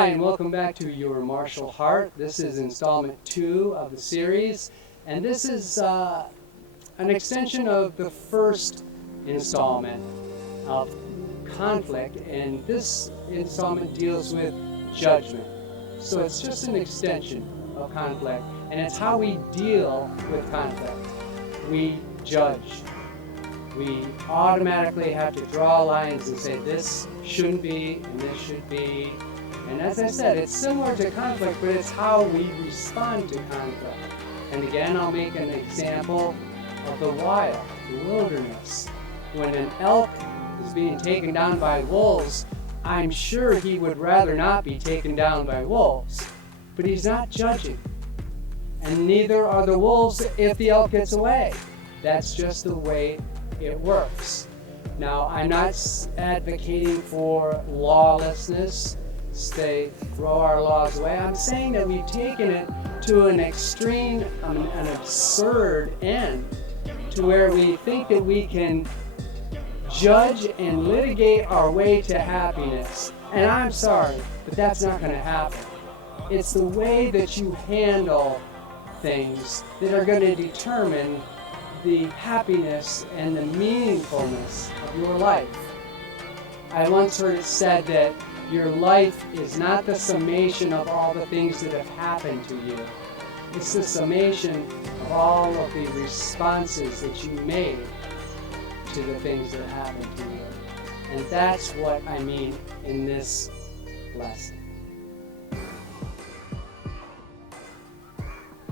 Hi, and welcome back to Your Martial Heart. This is installment 2 of the series, and this is an extension of the first installment of conflict, and this installment deals with judgment. So it's just an extension of conflict, and it's how we deal with conflict. We judge. We automatically have to draw lines and say this shouldn't be and this should be. And as I said, it's similar to conflict, but it's how we respond to conflict. And again, I'll make an example of the wild, the wilderness. When an elk is being taken down by wolves, I'm sure he would rather not be taken down by wolves. But he's not judging. And neither are the wolves if the elk gets away. That's just the way it works. Now, I'm not advocating for lawlessness. Throw our laws away. I'm saying that we've taken it to an extreme, an absurd end, to where we think that we can judge and litigate our way to happiness. And I'm sorry, but that's not going to happen. It's the way that you handle things that are going to determine the happiness and the meaningfulness of your life. I once heard it said that your life is not the summation of all the things that have happened to you. It's the summation of all of the responses that you made to the things that happened to you. And that's what I mean in this lesson.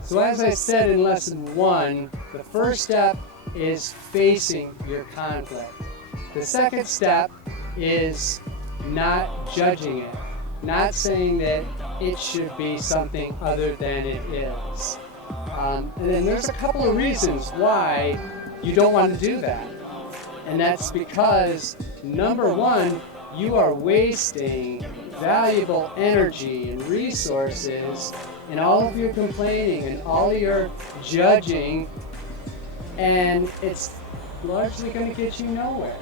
So as I said in lesson 1, the first step is facing your conflict. The second step is not judging it, not saying that it should be something other than it is. And then there's a couple of reasons why you don't want to do that. And that's because, number one, you are wasting valuable energy and resources in all of your complaining and all of your judging, and it's largely going to get you nowhere.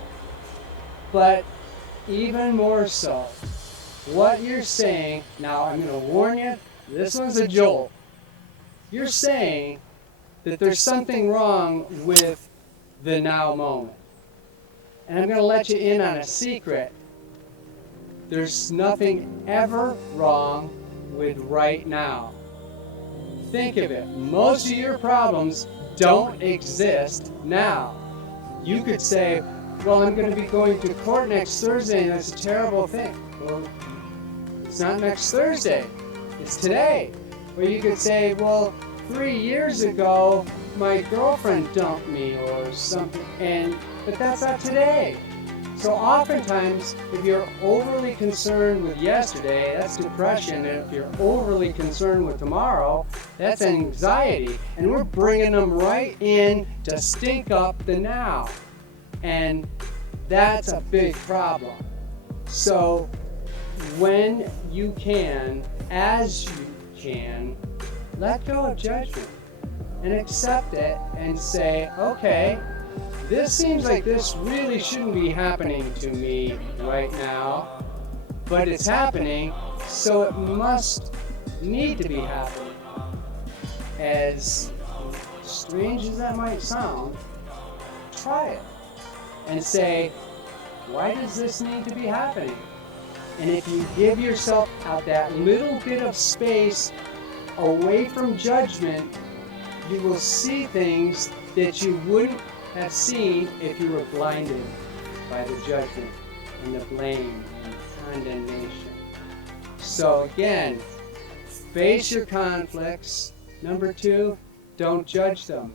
But even more so, what you're saying, now I'm going to warn you, this one's a jolt. You're saying that there's something wrong with the now moment. And I'm going to let you in on a secret. There's nothing ever wrong with right now. Think of it. Most of your problems don't exist now. You could say, well, I'm going to be going to court next Thursday, and that's a terrible thing. Well, it's not next Thursday. It's today. Or you could say, well, 3 years ago, my girlfriend dumped me or something, but that's not today. So oftentimes, if you're overly concerned with yesterday, that's depression. And if you're overly concerned with tomorrow, that's anxiety. And we're bringing them right in to stink up the now. And that's a big problem. So when you can, as you can, let go of judgment and accept it and say, okay, this seems like this really shouldn't be happening to me right now, but it's happening, so it must need to be happening. As strange as that might sound, try it. And say, why does this need to be happening? And if you give yourself out that little bit of space away from judgment, you will see things that you wouldn't have seen if you were blinded by the judgment and the blame and the condemnation. So again, face your conflicts. Number 2, don't judge them.